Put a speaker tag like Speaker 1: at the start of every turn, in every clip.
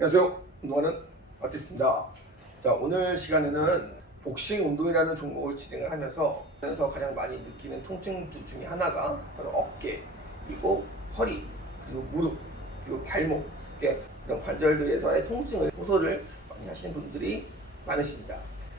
Speaker 1: 안녕하세요. 운동하는 아티스트입니다. 자, 오늘 시간에는 복싱 운동이라는 종목을 진행을 하면서 하면서 가장 많이 느끼는 통증 중에 하나가 바로 어깨이고 허리 그리고 무릎 그리고 발목 이런 관절들에서의 통증을 호소를 많이 하시는 분들이 많으십니다.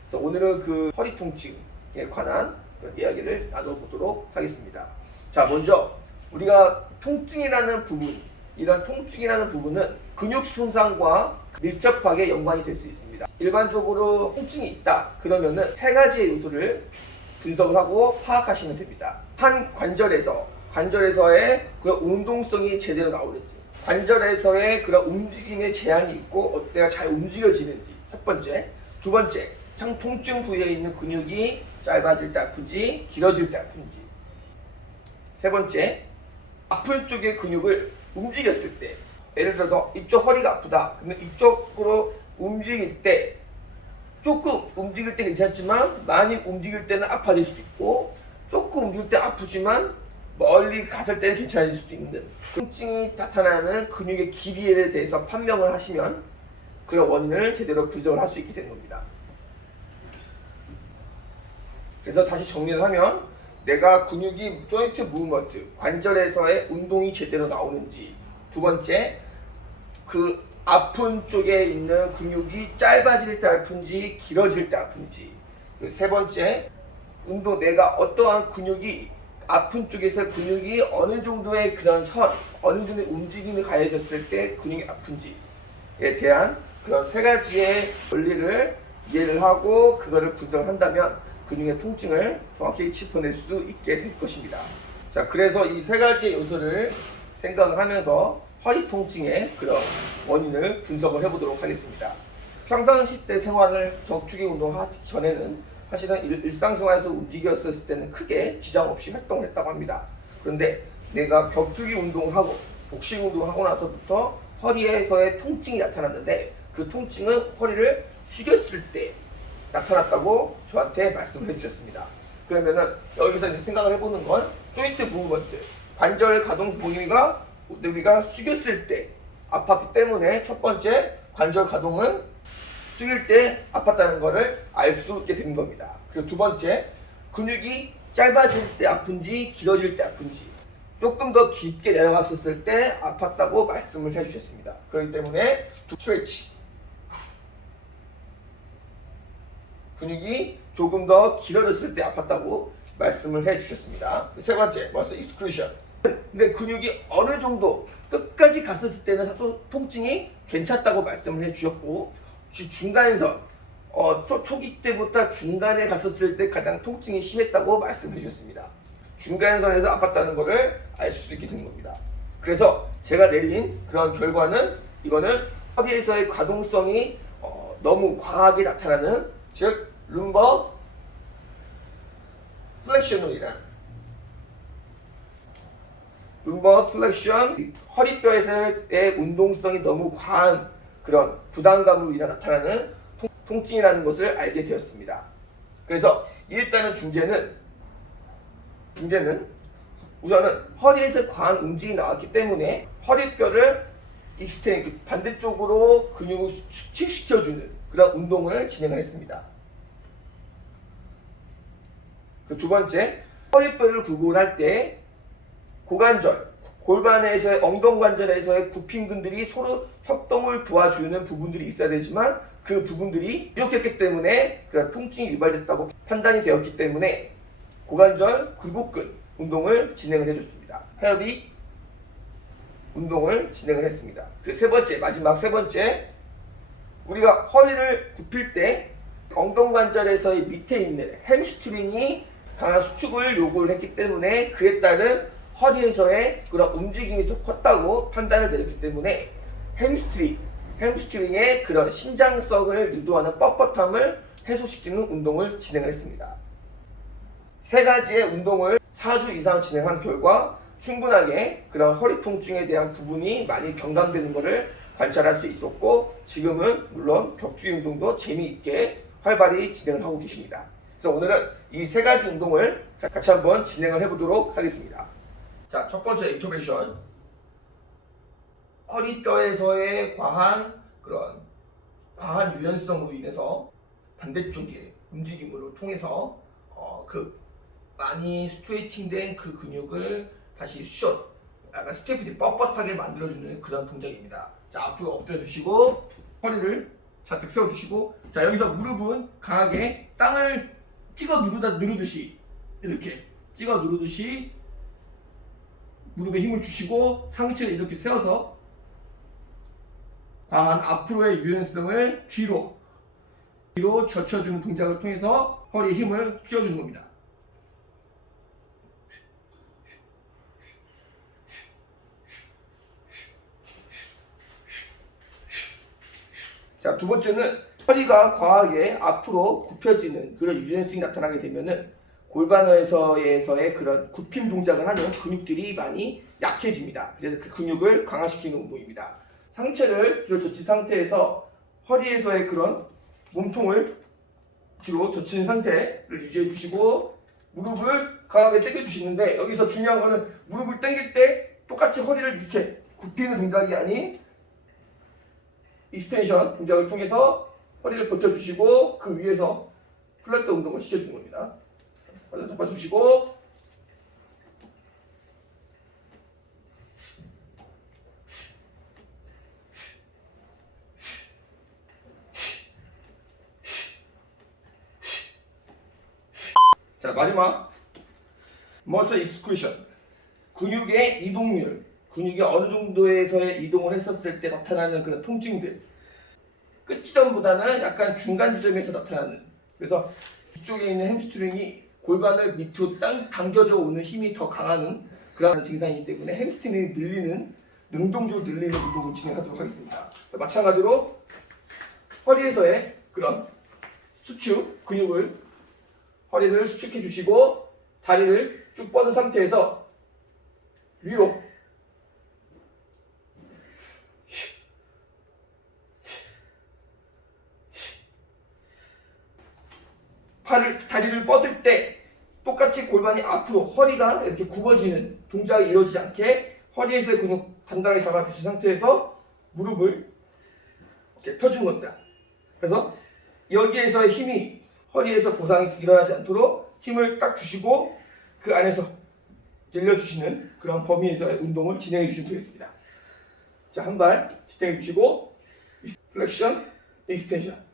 Speaker 1: 그래서 오늘은 그 허리 통증에 관한 이야기를 나눠보도록 하겠습니다. 자, 먼저 우리가 통증이라는 부분, 이런 통증이라는 부분은 근육 손상과 밀접하게 연관이 될 수 있습니다. 일반적으로 통증이 있다 그러면은 세 가지의 요소를 분석을 하고 파악하시면 됩니다. 한 관절에서 관절에서의 그런 운동성이 제대로 나오는지, 관절에서의 그런 움직임의 제한이 있고 어때가 잘 움직여지는지 첫 번째, 두 번째, 상 통증 부위에 있는 근육이 짧아질 때 아픈지 길어질 때 아픈지 세 번째, 아픈 쪽의 근육을 움직였을 때 예를 들어서 이쪽 허리가 아프다. 그러면 이쪽으로 움직일 때 조금 움직일 때 괜찮지만 많이 움직일 때는 아파질 수도 있고 조금 움직일 때 아프지만 멀리 갔을 때는 괜찮아질 수도 있는. 통증이 나타나는 근육의 길이에 대해서 판명을 하시면 그런 원인을 제대로 분석을 할 수 있게 되는 겁니다. 그래서 다시 정리를 하면 내가 근육이 조인트 무브먼트 관절에서의 운동이 제대로 나오는지. 두 번째 그 아픈 쪽에 있는 근육이 짧아질 때 아픈지 길어질 때 아픈지 세 번째 운동 내가 어떠한 근육이 아픈 쪽에서 근육이 어느 정도의 그런 선 어느 정도의 움직임이 가해졌을 때 근육이 아픈지에 대한 그런 세 가지의 원리를 이해를 하고 그거를 분석을 한다면 근육의 통증을 정확히 짚어낼 수 있게 될 것입니다. 자, 그래서 이 세 가지 요소를 생각을 하면서 허리 통증의 그런 원인을 분석을 해보도록 하겠습니다. 평상시 때 생활을 격투기 운동하기 전에는 사실은 일- 일상생활에서 움직였을 때는 크게 지장 없이 활동을 했다고 합니다. 그런데 내가 격투기 운동을 하고 복싱 운동을 하고 나서부터 허리에서의 통증이 나타났는데 그 통증은 허리를 숙였을 때 나타났다고 저한테 말씀을 해주셨습니다. 그러면은 여기서 이제 생각을 해보는 건 조인트 무브먼트 관절 가동 범위가 우리가 숙였을 때 아팠기 때문에 첫 번째 관절 가동은 숙일 때 아팠다는 것을 알 수 있게 되는 겁니다. 그리고 두 번째 근육이 짧아질 때 아픈지 길어질 때 아픈지 조금 더 깊게 내려갔었을 때 아팠다고 말씀을 해주셨습니다. 그렇기 때문에 스트레치 근육이 조금 더 길어졌을 때 아팠다고 말씀을 해주셨습니다. 세 번째, 벌써 익스크루션. 근데 근육이 어느 정도 끝까지 갔었을 때는 또 통증이 괜찮다고 말씀을 해주셨고 주- 중간선, 어, 초, 초기 때부터 중간에 갔었을 때 가장 통증이 심했다고 말씀해 주셨습니다. 중간선에서 아팠다는 것을 알 수 있게 된 겁니다. 그래서 제가 내린 그런 결과는 이거는 허리에서의 가동성이 어, 너무 과하게 나타나는 즉 룸버 플렉션이란 룸버 플렉션 허리뼈에서의 운동성이 너무 과한 그런 부담감으로 인해 나타나는 통, 통증이라는 것을 알게 되었습니다. 그래서 일단은 중재는 중재는 우선은 허리에서 과한 움직임이 나왔기 때문에 허리뼈를 익스텐 반대쪽으로 근육을 수축시켜주는 그런 운동을 진행을 했습니다. 그두 번째 허리뼈를 굴곡할 때 고관절, 골반에서의 엉덩관절에서의 굽힘근들이 서로 협동을 도와주는 부분들이 있어야 되지만 그 부분들이 부족했기 때문에 그런 통증이 유발됐다고 판단이 되었기 때문에 고관절 굴곡근 운동을 진행을 해줬습니다. 헤어비 운동을 진행을 했습니다. 그세 번째 마지막 세 번째 우리가 허리를 굽힐 때 엉덩관절에서의 밑에 있는 햄스트링이 강한 수축을 요구를 했기 때문에 그에 따른 허리에서의 그런 움직임이 더 컸다고 판단을 내렸기 때문에 햄스트링, 햄스트링의 그런 신장성을 유도하는 뻣뻣함을 해소시키는 운동을 진행을 했습니다. 세 가지의 운동을 4주 이상 진행한 결과 충분하게 그런 허리 통증에 대한 부분이 많이 경감되는 것을 관찰할 수 있었고 지금은 물론 격투기 운동도 재미있게 활발히 진행을 하고 계십니다. 그래서 오늘은 이 세 가지 운동을 같이 한번 진행을 해보도록 하겠습니다. 자, 첫 번째 인터베이션. 허리뼈에서의 과한 그 그런 과한 유연성으로 인해서 반대쪽의 움직임으로 통해서 어, 그 많이 스트레칭된 그 근육을 다시 숏 약간 스테프디 뻣뻣하게 만들어주는 그런 동작입니다. 자 앞으로 엎드려 주시고 허리를 잔뜩 세워 주시고 자 여기서 무릎은 강하게 땅을 찍어 누르다 누르듯이 이렇게 찍어 누르듯이 무릎에 힘을 주시고 상체를 이렇게 세워서 과한 앞으로의 유연성을 뒤로 뒤로 젖혀주는 동작을 통해서 허리에 힘을 키워주는 겁니다. 자, 두 번째는 허리가 과하게 앞으로 굽혀지는 그런 유연성이 나타나게 되면은 골반에서의 그런 굽힘 동작을 하는 근육들이 많이 약해집니다. 그래서 그 근육을 강화시키는 운동입니다. 상체를 뒤로 젖힌 상태에서 허리에서의 그런 몸통을 뒤로 젖힌 상태를 유지해 주시고 무릎을 강하게 당겨 주시는데 여기서 중요한 거는 무릎을 당길 때 똑같이 허리를 이렇게 굽히는 동작이 아닌 익스텐션 동작을 통해서 허리를 버텨주시고 그 위에서 플렉서 운동을 시켜주는 겁니다. 허리 잡아주시고. 자 마지막. 머슬 익스크루션. 근육의 이동률. 근육이 어느 정도에서의 이동을 했었을 때 나타나는 그런 통증들. 끝 지점보다는 약간 중간 지점에서 나타나는. 그래서 이쪽에 있는 햄스트링이 골반을 밑으로 땅 당겨져 오는 힘이 더 강한 그런 증상이기 때문에 햄스트링이 늘리는 능동적으로 늘리는 운동을 진행하도록 하겠습니다. 마찬가지로 허리에서의 그런 수축 근육을 허리를 수축해 주시고 다리를 쭉 뻗은 상태에서 위로 팔을 다리를 뻗을 때 똑같이 골반이 앞으로 허리가 이렇게 굽어지는 동작이 이루어지지 않게 허리에서의 근육 단단하게 잡아주신 상태에서 무릎을 이렇게 펴주는 겁니다. 그래서 여기에서의 힘이 허리에서 보상이 일어나지 않도록 힘을 딱 주시고 그 안에서 늘려주시는 그런 범위에서의 운동을 진행해 주시면 되겠습니다. 자, 한발 진행해 주시고 플렉션, 익스텐션.